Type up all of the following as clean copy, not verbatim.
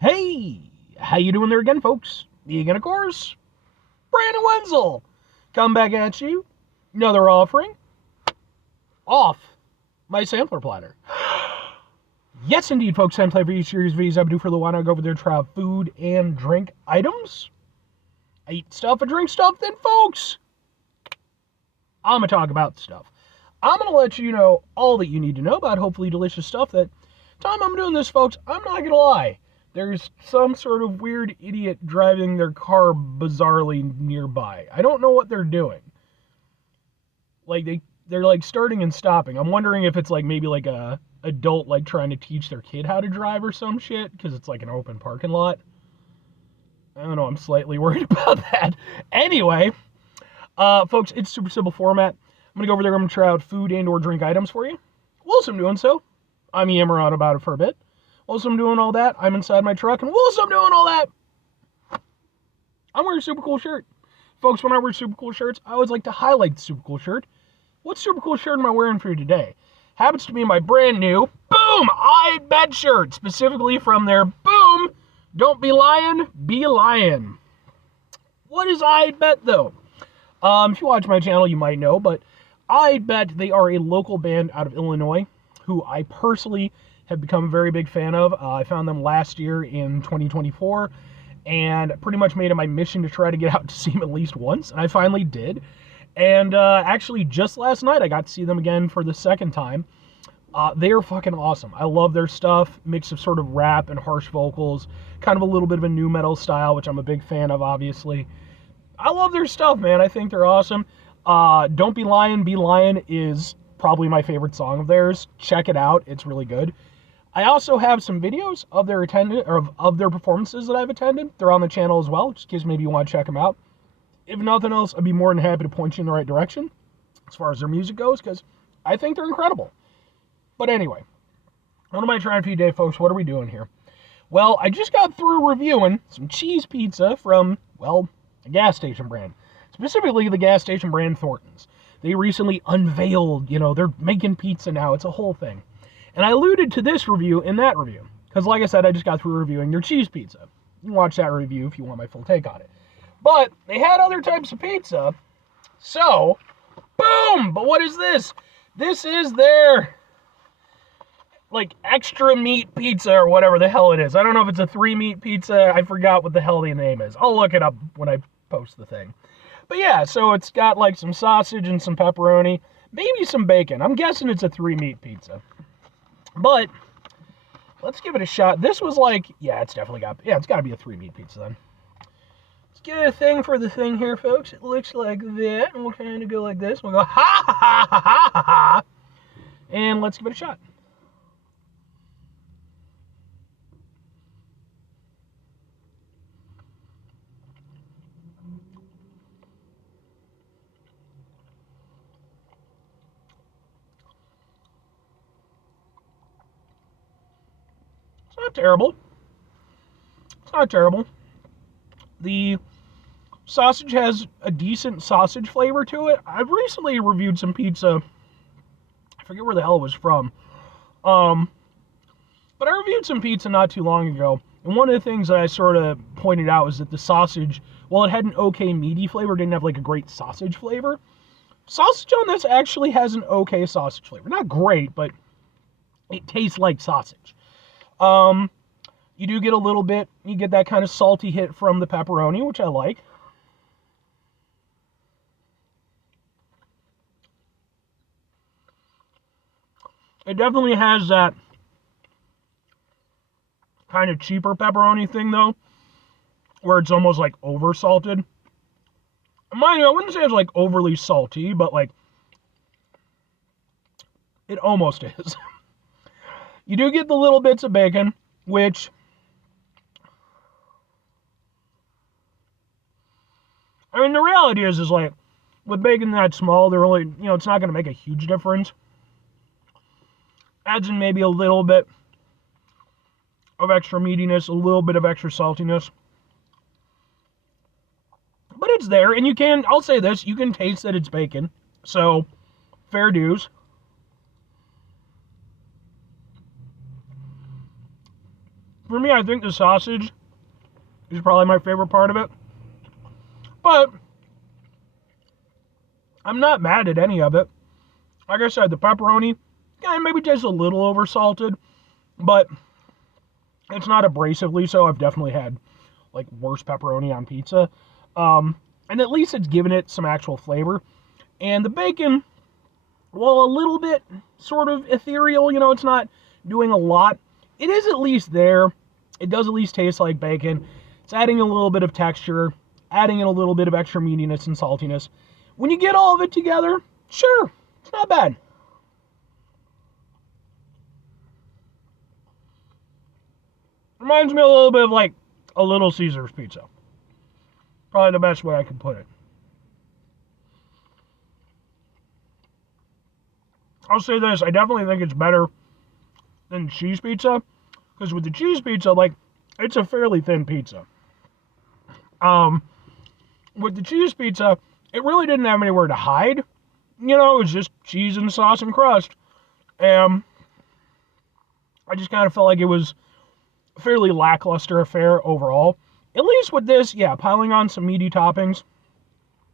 Hey, how you doing there again, folks? Vegan, of course. Brandon Wenzel, come back at you. Another offering off my sampler platter. Yes, indeed, folks. Time play for each series of videos I do for a little while. I go over there and try out food and drink items. I eat stuff, I drink stuff, then, folks, I'm gonna talk about stuff. I'm gonna let you know all that you need to know about hopefully delicious stuff. That time I'm doing this, folks, I'm not gonna lie. There's some sort of weird idiot driving their car bizarrely nearby. I don't know what they're doing. Like they're like starting and stopping. I'm wondering if it's like maybe like a adult like trying to teach their kid how to drive or some shit because it's like an open parking lot. I don't know. I'm slightly worried about that. Anyway, folks, it's super simple format. I'm gonna go over there. I'm gonna try out food and/or drink items for you. Whilst I'm doing so, I'm yammering on about it for a bit. Whilst I'm doing all that, I'm inside my truck, and whilst I'm doing all that, I'm wearing a super cool shirt. Folks, when I wear super cool shirts, I always like to highlight the super cool shirt. What super cool shirt am I wearing for you today? Happens to be my brand new Boom I Bet shirt, specifically from their Boom Don't Be Lying, Be Lying. What is I Bet though? If you watch my channel, you might know, but I Bet they are a local band out of Illinois who I personally have become a very big fan of. I found them last year in 2024 and pretty much made it my mission to try to get out to see them at least once, and I finally did. And actually, just last night, I got to see them again for the second time. They are fucking awesome. I love their stuff, mix of sort of rap and harsh vocals, kind of a little bit of a nu metal style, which I'm a big fan of, obviously. I love their stuff, man. I think they're awesome. Don't Be Lying, Be Lying is probably my favorite song of theirs. Check it out. It's really good. I also have some videos of their of their performances that I've attended. They're on the channel as well, just in case maybe you want to check them out. If nothing else, I'd be more than happy to point you in the right direction as far as their music goes, because I think they're incredible. But anyway, what am I trying for you today, folks? What are we doing here? Well, I just got through reviewing some cheese pizza from, well, a gas station brand. Specifically, the gas station brand Thornton's. They recently unveiled, they're making pizza now. It's a whole thing. And I alluded to this review in that review. Because like I said, I just got through reviewing their cheese pizza. You can watch that review if you want my full take on it. But they had other types of pizza. So, boom! But what is this? This is their, like, extra meat pizza or whatever the hell it is. I don't know if it's a 3-meat pizza. I forgot what the hell the name is. I'll look it up when I post the thing. But yeah, so it's got like some sausage and some pepperoni. Maybe some bacon. I'm guessing it's a 3-meat pizza. But let's give it a shot. This was like, it's got to be a 3-meat pizza then. Let's get a thing for the thing here, folks. It looks like that, and we'll kind of go like this. We'll go ha ha ha ha ha ha ha, and let's give it a shot. It's not terrible. It's not terrible. The sausage has a decent sausage flavor to it. I've recently reviewed some pizza. I forget where the hell it was from. But I reviewed some pizza not too long ago. And one of the things that I sort of pointed out was that the sausage, while it had an okay meaty flavor, didn't have like a great sausage flavor. Sausage on this actually has an okay sausage flavor. Not great, but it tastes like sausage. You do get a little bit, you get that kind of salty hit from the pepperoni, which I like. It definitely has that kind of cheaper pepperoni thing, though, where it's almost like over salted. Mind you, I wouldn't say it's like overly salty, but like it almost is. You do get the little bits of bacon, which, I mean, the reality is like, with bacon that small, they're really, it's not going to make a huge difference. Adds in maybe a little bit of extra meatiness, a little bit of extra saltiness. But it's there, and I'll say this, you can taste that it's bacon. So, fair dues. For me, I think the sausage is probably my favorite part of it. But I'm not mad at any of it. Like I said, the pepperoni, maybe tastes a little oversalted, but it's not abrasively so. I've definitely had like worse pepperoni on pizza. And at least it's given it some actual flavor. And the bacon, while a little bit sort of ethereal, it's not doing a lot, it is at least there. It does at least taste like bacon. It's adding a little bit of texture, adding in a little bit of extra meatiness and saltiness. When you get all of it together, sure, it's not bad. Reminds me a little bit of like a Little Caesars pizza. Probably the best way I could put it. I'll say this, I definitely think it's better than cheese pizza, because with the cheese pizza, like, it's a fairly thin pizza. With the cheese pizza, it really didn't have anywhere to hide. It was just cheese and sauce and crust. And I just kind of felt like it was a fairly lackluster affair overall. At least with this, yeah, piling on some meaty toppings,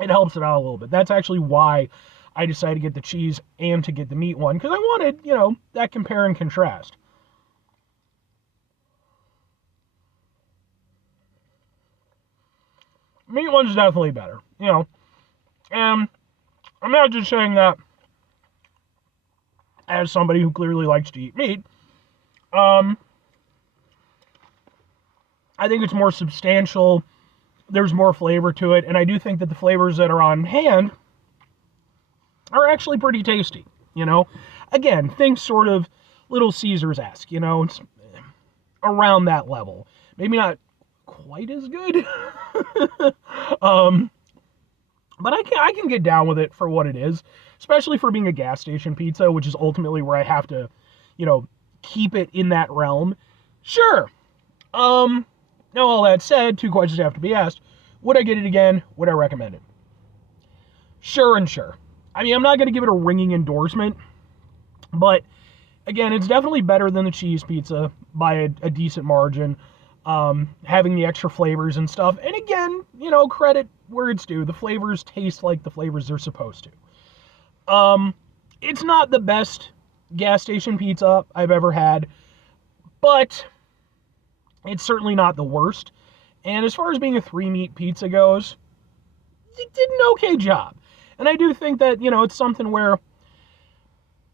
it helps it out a little bit. That's actually why I decided to get the cheese and to get the meat one, because I wanted, that compare and contrast. Meat one's definitely better, and I'm not just saying that as somebody who clearly likes to eat meat. I think it's more substantial, there's more flavor to it, and I do think that the flavors that are on hand are actually pretty tasty, Again, think sort of Little Caesars-esque, it's around that level. Maybe not quite as good, but I can get down with it for what it is, especially for being a gas station pizza, which is ultimately where I have to, keep it in that realm. Sure. Now, all that said, 2 questions have to be asked. Would I get it again? Would I recommend it? Sure and sure. I mean, I'm not going to give it a ringing endorsement, but again, it's definitely better than the cheese pizza by a decent margin, having the extra flavors and stuff. And again, credit where it's due. The flavors taste like the flavors they're supposed to. It's not the best gas station pizza I've ever had, but it's certainly not the worst. And as far as being a 3-meat pizza goes, it did an okay job. And I do think that, it's something where,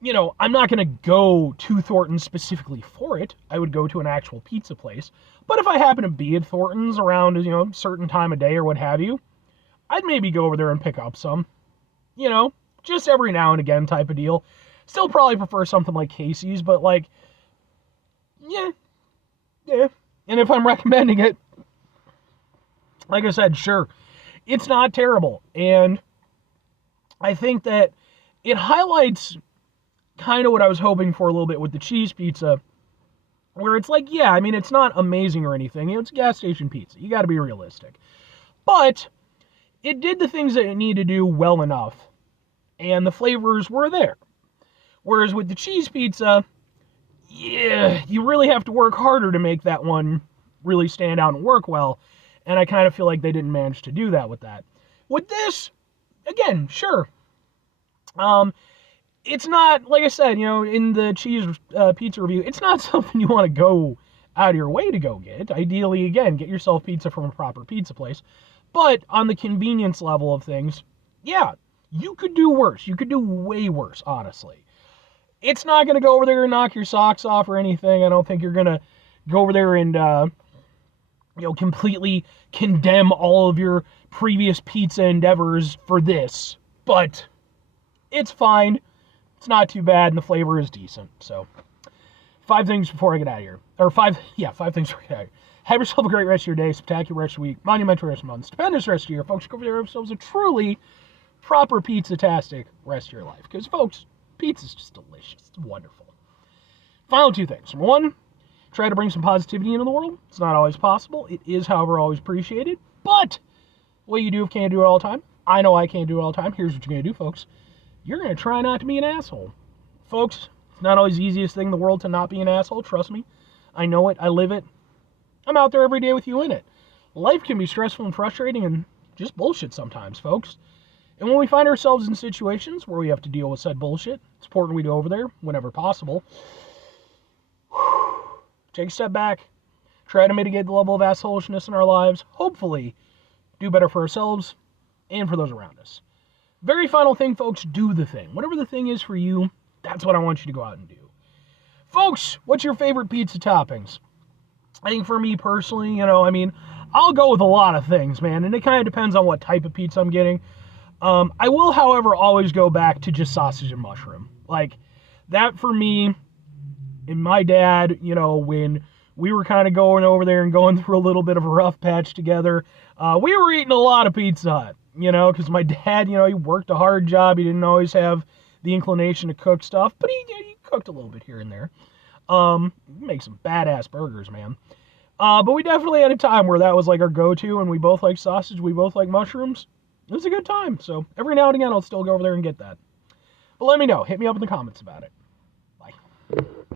I'm not going to go to Thornton specifically for it. I would go to an actual pizza place. But if I happen to be at Thornton's around, a certain time of day or what have you, I'd maybe go over there and pick up some. Just every now and again type of deal. Still probably prefer something like Casey's, but like, yeah. And if I'm recommending it, like I said, sure, it's not terrible. And I think that it highlights kind of what I was hoping for a little bit with the cheese pizza, where it's like, yeah, I mean, it's not amazing or anything. It's gas station pizza. You got to be realistic. But it did the things that it needed to do well enough, and the flavors were there. Whereas with the cheese pizza, yeah, you really have to work harder to make that one really stand out and work well, and I kind of feel like they didn't manage to do that with that. With this, again, sure. It's not, like I said, in the cheese pizza review, it's not something you want to go out of your way to go get. Ideally, again, get yourself pizza from a proper pizza place. But on the convenience level of things, yeah, you could do worse. You could do way worse, honestly. It's not going to go over there and knock your socks off or anything. I don't think you're going to go over there and, completely condemn all of your previous pizza endeavors for this. But it's fine. It's not too bad, and the flavor is decent. So, 5 things before I get out of here. Or 5 things before I get out of here. Have yourself a great rest of your day, spectacular rest of the week, monumental rest of the month, stupendous rest of the year. Folks, go over there and have yourselves a truly proper pizza-tastic rest of your life. Because, folks, pizza's just delicious. It's wonderful. Final 2 things. Number 1, try to bring some positivity into the world. It's not always possible. It is, however, always appreciated. But what you do can't do it all the time. I know I can't do it all the time. Here's what you're going to do, folks. You're going to try not to be an asshole. Folks, it's not always the easiest thing in the world to not be an asshole. Trust me. I know it. I live it. I'm out there every day with you in it. Life can be stressful and frustrating and just bullshit sometimes, folks. And when we find ourselves in situations where we have to deal with said bullshit, it's important we go over there whenever possible. Take a step back, try to mitigate the level of assholishness in our lives, hopefully do better for ourselves and for those around us. Very final thing, folks, do the thing. Whatever the thing is for you, that's what I want you to go out and do. Folks, what's your favorite pizza toppings? I think for me personally, I'll go with a lot of things, man, and it kind of depends on what type of pizza I'm getting. I will, however, always go back to just sausage and mushroom. Like, that for me, and my dad, when we were kind of going over there and going through a little bit of a rough patch together, we were eating a lot of Pizza Hut, because my dad, he worked a hard job. He didn't always have the inclination to cook stuff, but he cooked a little bit here and there. Make some badass burgers, man. But we definitely had a time where that was like our go-to, and we both like sausage, we both like mushrooms. It was a good time, so every now and again I'll still go over there and get that. But let me know. Hit me up in the comments about it.